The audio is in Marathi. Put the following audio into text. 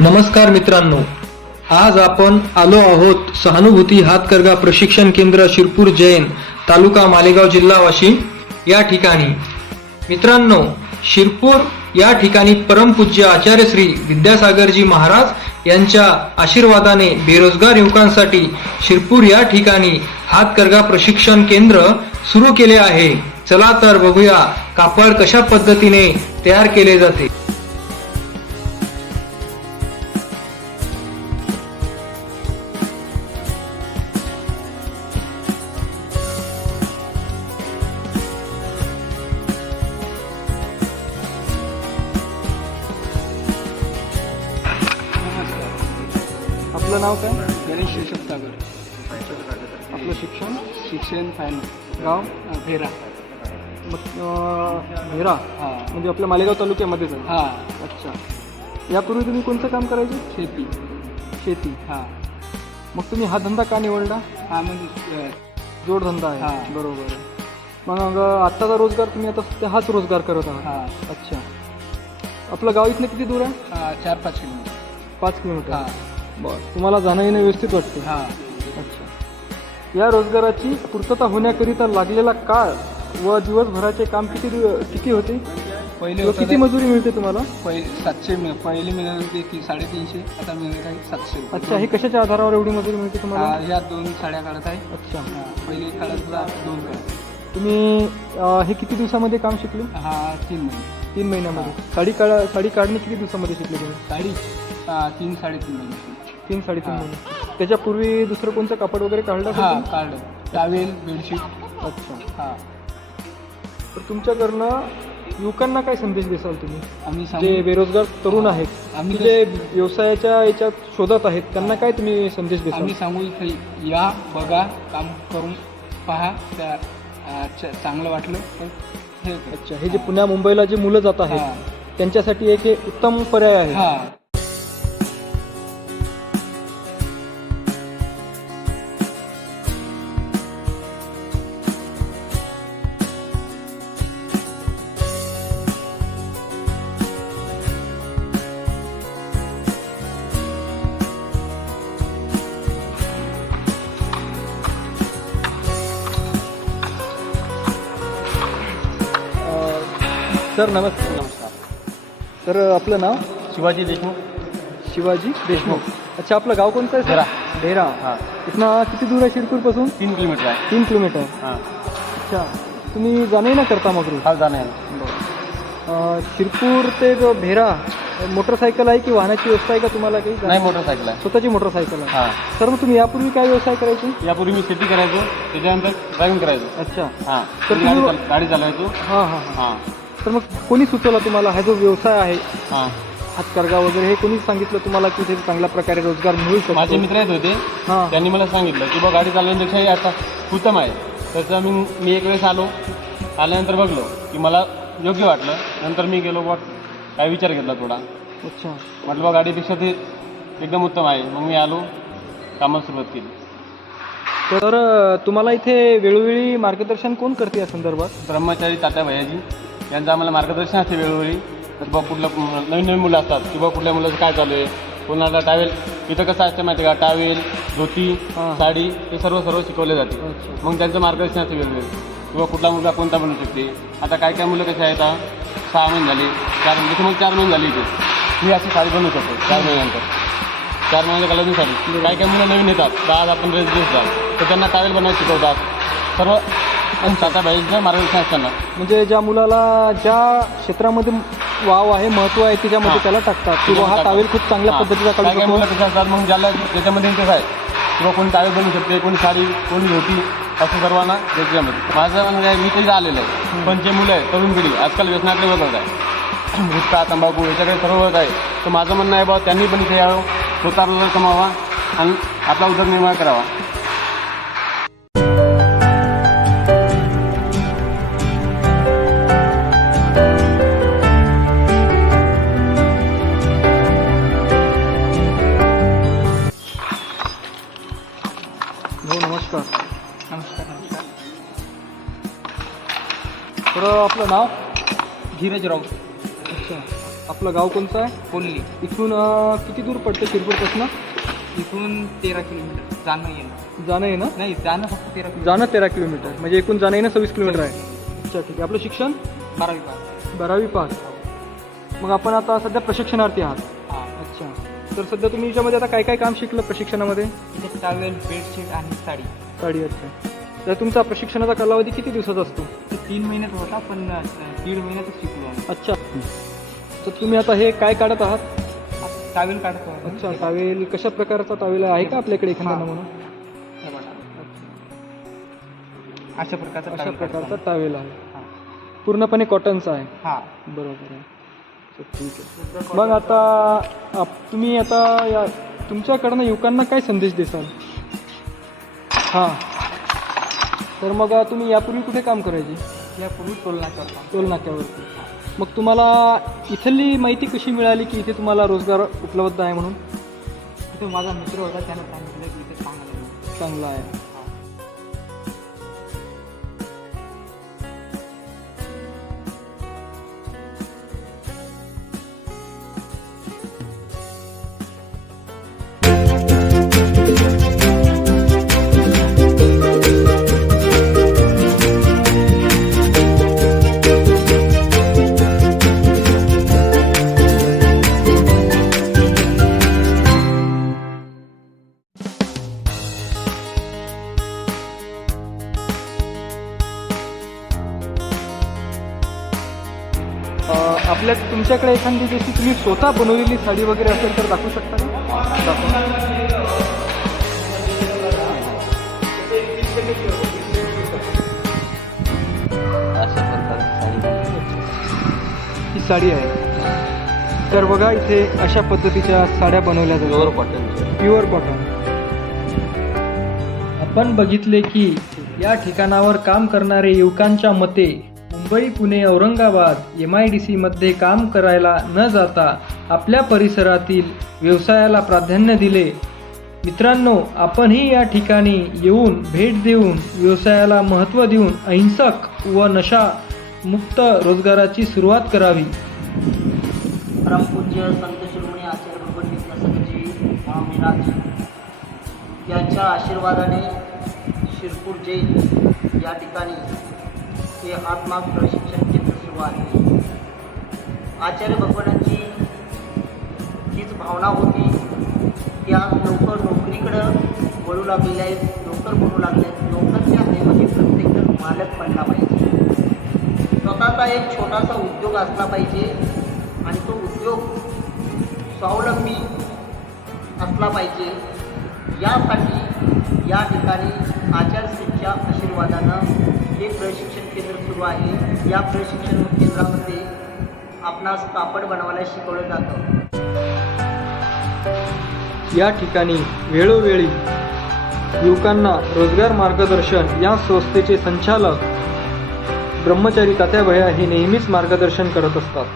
नमस्कार मित्रांनो आज आपण आलो आहोत सहानुभूती हातकर्गा प्रशिक्षण केंद्र शिरपूर जैन तालुका मालेगाव जिल्हा वाशिम या ठिकाणी. मित्रांनो शिरपूर या ठिकाणी परमपूज्य आचार्य श्री विद्यासागरजी महाराज यांच्या आशीर्वादाने बेरोजगार युवकांसाठी शिरपूर या ठिकाणी हातकर्गा प्रशिक्षण केंद्र सुरू केले आहे. चला तर बघूया कापड कशा पद्धतीने तयार केले जाते. आपलं नाव काय? गणेश शिवशक सागर आपलं शिक्षण? शिक्षण फायनल गाव? भेरा. मग भेरा? हां. म्हणजे आपल्या मालेगाव तालुक्यामध्येच आहे? हां. अच्छा. यापूर्वी तुम्ही कोणतं काम करायचे? शेती. शेती. हां. मग तुम्ही हा धंदा का निवडला? हां म्हणजे जोडधंदा हा. आहे. बरोबर आहे. मग आत्ताचा रोजगार तुम्ही आता सध्या हाच रोजगार करत आहात. हां. अच्छा. आपलं गाव इथनं किती दूर आहे? हां चार पाच किलोमीटर. पाच किलोमीटर. हां. बरं. तुम्हाला जाणं येणं व्यवस्थित वाटते. हां. अच्छा. या रोजगाराची पूर्तता होण्याकरिता लागलेला काळ व दिवसभराचे काम किती दिव- किती होते? पहिले व होतं किती ते- मजुरी मिळते तुम्हाला? पहिले सातशे पहिले मिळत होते की साडेतीनशे आता मिळत आहे सातशे रुपये. अच्छा हे कशाच्या आधारावर एवढी मजुरी मिळते तुम्हाला? हां ह्या दोन साड्या काढत आहे. अच्छा. हां पहिले काढत होता दोन काढत तुम्ही अं, हे किती दिवसामध्ये काम शिकले? हां तीन महिने. तीन महिन्यामध्ये. साडी काढ साडी काढणे किती दिवसामध्ये शिकले तुम्ही? साडी? हां तीन साडेतीन महिने. तीन साडेतीन. महिने. त्याच्यापूर्वी दुसरं कोणतं कापड वगैरे काढलं का हां तुम्ही? काढलं. Towel bedsheet. अच्छा. हां. तर तुमच्याकडनं युवकांना काय संदेश देसाल तुम्ही? आम्ही जे सांगू बेरोजगार तरुण आहेत आम्ही की जे व्यवसायाच्या याच्यात शोधात आहेत त्यांना काय तुम्ही संदेश देसाल? आम्ही सांगू इथे या बघा काम करून पहा त्या अं, च- चांगलं वाटलं तर हे करा. अच्छा हे जे पुण्या मुंबईला जे मुलं जात आहेत. त्यांच्यासाठी एक हे उत्तम पर्याय आहे. हां. सर नमस्कार. नमस्कार. तर आपलं नाव? शिवाजी देशमुख. शिवाजी देशमुख. अच्छा आपलं गाव कोणतं आहे. सर? ढेरा हां. इथनं किती दूर आहे शिरपूरपासून? तीन किलोमीटर आहे. तीन किलोमीटर. हां. अच्छा. तुम्ही जाणे ना करता मग रोज? हा जाणं आहे. अं, शिरपूर ते जो भेरा मोटरसायकल आहे की वाहनाची व्यवस्था आहे का तुम्हाला काही? नाही मोटरसायकल आहे. स्वतःची मोटरसायकल आहे. हां. सर मग तुम्ही यापूर्वी काय व्यवसाय करायचे? यापूर्वी मी शेती करायचो त्याच्यानंतर ड्रायव्हिंग करायचो. अच्छा. हां. तर गाडी तुम्ही- चाल- गाडी चालवायचो. हां हां हां. हां. तर मग कोणी सुचवला तुम्हाला? हा जो व्यवसाय आहे हां. हातकर्गा वगैरे हे कोणी सांगितलं तुम्हाला की इथे चांगल्या प्रकारे रोजगार मिळू माझे शकतो मित्र येत होते. हां. त्यांनी मला सांगितलं की बा गाडी चालवण्यापेक्षा हे आता उत्तम आहे. त्याचं मी मी एक वेळेस आलो. आल्यानंतर बघलो की मला योग्य वाटलं. नंतर मी गेलो बा काय विचार घेतला थोडा. अच्छा. म्हटलं बा गाडीपेक्षा ते एकदम उत्तम आहे. मग मी आलो कामाला सुरुवात केली. तर अं, तुम्हाला इथे वेळोवेळी मार्गदर्शन कोण करते या संदर्भात? ब्रह्मचारी तात्या भैयाजी. यांचं आम्हाला मार्गदर्शन असते वेळोवेळी. तर बा कुठलं नवीन नवीन मुलं असतात. किंवा कुठल्या मुलाचं काय चालू आहे? कोणाला टावेल इथं कसं असतं माहिती आहे का? टावेल धोती. साडी हे सर्व सर्व शिकवले जाते. मग त्यांचं मार्गदर्शन असते वेगवेगळे किंवा कुठला मुलगा कोणता बनवू शकते? आता काय काय मुलं कसे आहेत सहा महिने झाले. चार महिने जसं मग चार महिने झाले इथे. मी अशी साडी बनवू शकतो चार महिन्यानंतर. चार महिन्याच्या कलरसाठी काय काय मुलं नवीन येतात? दहा दहा पंधरा दिवस जातात तर त्यांना टावेल बनवायला शिकवतात. सर्व तात्याबाईंचं मार्गदर्शन असताना म्हणजे ज्या मुलाला ज्या क्षेत्रामध्ये वाव आहे महत्त्व आहे त्याच्यामध्ये. त्याला टाकतात. किंवा हा टावेल खूप चांगल्या. पद्धतीचा काढू शकतो. असतात? मग ज्याला त्याच्यामध्ये इंटरेस्ट आहे. किंवा कोणी टावेल बनवू शकते कोणी साडी कोणी धोती असं सर्वांना त्याच्यामध्ये. माझं म्हणजे काय, मी तरी आलेलं आहे. पण जे मुलं आहे तरुण पिढी आजकाल व्यसनाकडे बघत आहे. गुटखा तंबाखू याच्याकडे सर्व बघत आहे. तर माझं म्हणणं आहे बा त्यांनी पण इथे यावं. स्वतः रोजगार कमावा आणि आपला उदरनिर्वाह करावा. नाव? धीरज राऊत. अच्छा. आपलं गाव कोणतं आहे? कोल्ली इथून अं, किती दूर पडते शिरपूरपासून? इथून तेरा किलोमीटर. जाणं येणं. जाणं आहे ना नाही जाणं फक्त तेरा किलोमीटर. जाणं तेरा किलोमीटर. म्हणजे एकूण जाणं येणं सव्वीस किलोमीटर आहे. अच्छा ठीक आहे. आपलं शिक्षण? बारावी पास. बारावी पास. मग आपण आता सध्या प्रशिक्षणार्थी आहात. हां. अच्छा. तर सध्या तुम्ही याच्यामध्ये आता काय काय काम शिकलं प्रशिक्षणामध्ये? इथे टावेल बेडशीट आणि साडी. साडी अच्छा. तर तुमचा प्रशिक्षणाचा कालावधी किती दिवसाचा असतो? तीन महिन्यात होता पण दीड महिन्यातच शिकलो आम्ही. अच्छा. तर तुम्ही आता हे काय काढत आहात? आता टावेल काढतो आम्ही. अच्छा टावेल कशा प्रकारचा टावेल आहे? का आपल्याकडे एखादा हां. नमुना हे बघा. अशा प्रकारचा अशा टावेल काढतो प्रकारचा आम्ही. टावेल आहे. हां. पूर्णपणे कॉटनचा आहे. हां. बरोबर आहे. ठीक आहे. मग आता आप- तुम्ही आता या तुमच्याकडनं युवकांना काय संदेश देसाल? हां. तर मग तुम्ही यापूर्वी कुठे काम करायचे? यापूर्वी टोलना करतो. टोल नाक्यावरती मग तुम्हाला इथली माहिती कशी मिळाली की इथे तुम्हाला रोजगार उपलब्ध आहे म्हणून? तिथे माझा मित्र होता त्यानं सांगितलं की इथे चांगलं आहे. चांगला आहे. आपल्या तुमच्याकडे एखादी जशी तुम्ही स्वतः बनवलेली साडी वगैरे असेल तर दाखवू शकता का? दाखवा. ही साडी आहे. तर बघा इथे अशा पद्धतीच्या साड्या बनवल्या जातात. कॉटनची प्युअर कॉटन आपण बघितले की या ठिकाणावर काम करणारे युवकांच्या मते Mumbai Pune Aurangabad M I D सीमध्ये काम करायला न जाता आपल्या परिसरातील व्यवसायाला प्राधान्य दिले. मित्रांनो आपणही या ठिकाणी येऊन भेट देऊन व्यवसायाला महत्त्व देऊन अहिंसक व नशा मुक्त रोजगाराची सुरुवात करावी. परमपूज्य संत शिरोमणी आचार्य महाविराज यांच्या आशीर्वादाने शिरपूर जैन या ठिकाणी हे आत्मा प्रशिक्षण केंद्र सुरू आहे. आचार्य भगवानांची हीच भावना होती की आज लोक नोकरीकडं वळू लागलेले आहेत नोकर बनू लागले आहेत. नोकरच्या ऐवजी प्रत्येकजण मालक बनला पाहिजे. स्वतःचा एक छोटासा उद्योग असला पाहिजे आणि तो उद्योग स्वावलंबी असला पाहिजे. यासाठी या ठिकाणी आचारश्रीच्या आशीर्वादानं हे प्रशिक्षण केंद्र सुरू आहे. या प्रशिक्षण केंद्रामध्ये आपणास कापड बनवायला शिकवलं जातं. या ठिकाणी वेळोवेळी युवकांना रोजगार मार्गदर्शन या संस्थेचे संचालक ब्रह्मचारी तात्याभया हे नेहमीच मार्गदर्शन करत असतात.